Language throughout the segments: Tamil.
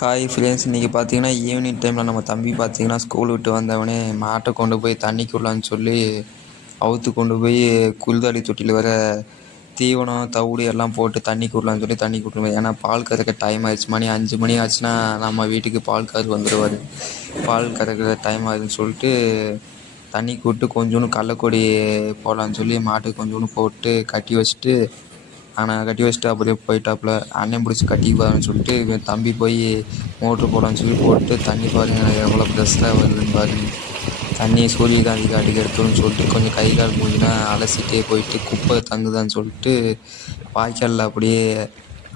ஹாய் ஃப்ரெண்ட்ஸ், இன்றைக்கி பார்த்தீங்கன்னா ஈவினிங் டைமில் நம்ம தம்பி பார்த்தீங்கன்னா ஸ்கூல் விட்டு வந்தவொடனே மாட்டை கொண்டு போய் தண்ணிக்குள்ளான்னு சொல்லி அவுத்து கொண்டு போய் குளித்தள்ளி தொட்டியில் வர தீவனம் தவிடு எல்லாம் போட்டு தண்ணிக்குள்ளான்னு சொல்லி தண்ணி கூட்டணும். ஏன்னா பால் கறக்க டைம் ஆயிடுச்சு, மணி 5 மணி ஆச்சுன்னா நம்ம வீட்டுக்கு பால் கறந்து வந்துடுவார். பால் கறக்கிற டைம் ஆகுதுன்னு சொல்லிட்டு தண்ணி கூப்பிட்டு கொஞ்சோண்டு கடலக்கொடி போடலான்னு சொல்லி மாட்டுக்கு கொஞ்சோண்டு போட்டு கட்டி வச்சுட்டு கட்டி வச்சுட்டு அப்படியே போயிட்டாப்புல. அண்ணன் பிடிச்சி கட்டிக்குவாருன்னு சொல்லிட்டு இவன் தம்பி போய் மோட்ரு போடலான்னு சொல்லி போட்டு தண்ணி பாருங்கள் எவ்வளோ ப்ரெஷ்ஷாக வருதுன்னு பாருங்க. தண்ணி சூரியகாந்தி காட்டுக்கு எடுத்துன்னு சொல்லிட்டு கொஞ்சம் கை கால் மூஞ்சினா அலசிட்டே போயிட்டு குப்பை தங்குதான்னு சொல்லிட்டு வாய்க்காலில் அப்படியே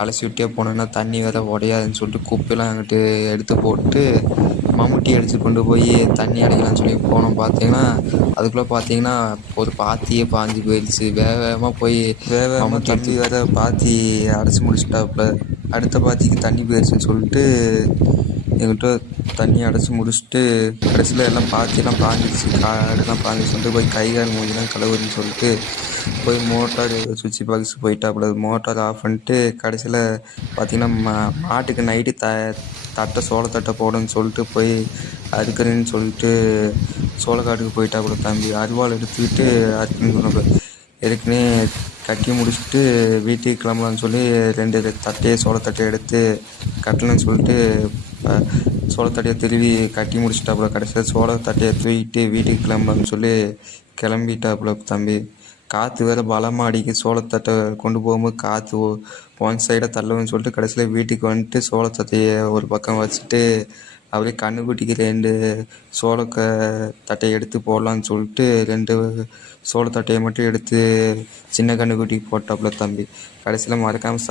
அலசி விட்டே போனோன்னா தண்ணி வேறு உடையாதுன்னு சொல்லிட்டு குப்பையெல்லாம் அங்கிட்டு எடுத்து போட்டு மம்முட்டி அடித்து கொண்டு போய் தண்ணி அடைக்கலான்னு சொல்லி போனோம். பார்த்தீங்கன்னா அதுக்குள்ளே பார்த்தீங்கன்னா ஒரு பாத்தியே பாஞ்சு போயிடுச்சு. வேகமாக போய் மம்முட்டி தம்பி வேறு பாத்தி அடைச்சி முடிச்சிட்டாப்புல. அடுத்த பாத்திக்கு தண்ணி போயிடுச்சுன்னு சொல்லிட்டு எங்கள்கிட்ட தண்ணி அடைச்சி முடிச்சுட்டு கடைசியில் எல்லாம் பாத்தியெல்லாம் பாஞ்சிடுச்சு, காடெல்லாம் பாஞ்சிச்சு சொல்லிட்டு போய் கை கால் மூஞ்சிலாம் கழுவுறதுன்னு சொல்லிட்டு போய் மோட்டார் சுவிட்ச் பாக்ஸ் போயிட்டாப்புல. மோட்டார் ஆஃப் பண்ணிட்டு கடைசியில் பார்த்திங்கன்னா மாட்டுக்கு நைட்டு சோளத்தட்டை போடணும்னு சொல்லிட்டு போய் அறுக்கிறேன்னு சொல்லிட்டு சோளக்காட்டுக்கு போயிட்டாப்புல தம்பி. அருவாள் எடுத்துக்கிட்டு அறுக்குன்னு சொன்னப்போ ஏற்கனவே கட்டி முடிச்சுட்டு வீட்டுக்கு கிளம்பலான்னு சொல்லி 2 சோளத்தட்டையை எடுத்து கட்டணும்னு சொல்லிட்டு சோளத்தட்டையை திருவி கட்டி முடிச்சிட்டாப்புல. கடைசியில் சோளத்தட்டையை தூக்கிட்டு வீட்டுக்கு கிளம்பலான்னு சொல்லி கிளம்பிட்டாப்புல தம்பி. காற்று வேறு பலமாக அடிக்கு. சோளத்தட்டை கொண்டு போகும்போது காற்று ஒன் சைடாக தள்ளுவேன்னு சொல்லிட்டு கடைசியில் வீட்டுக்கு வந்துட்டு சோளத்தட்டையை ஒரு பக்கம் வச்சுட்டு அப்படியே கண்ணுக்குட்டிக்கு 2 தட்டையை எடுத்து போடலான்னு சொல்லிட்டு 2 சோளத்தட்டையை மட்டும் எடுத்து சின்ன கண்ணுக்குட்டிக்கு போட்டாப்புல தம்பி. கடைசியில் மறக்காமல்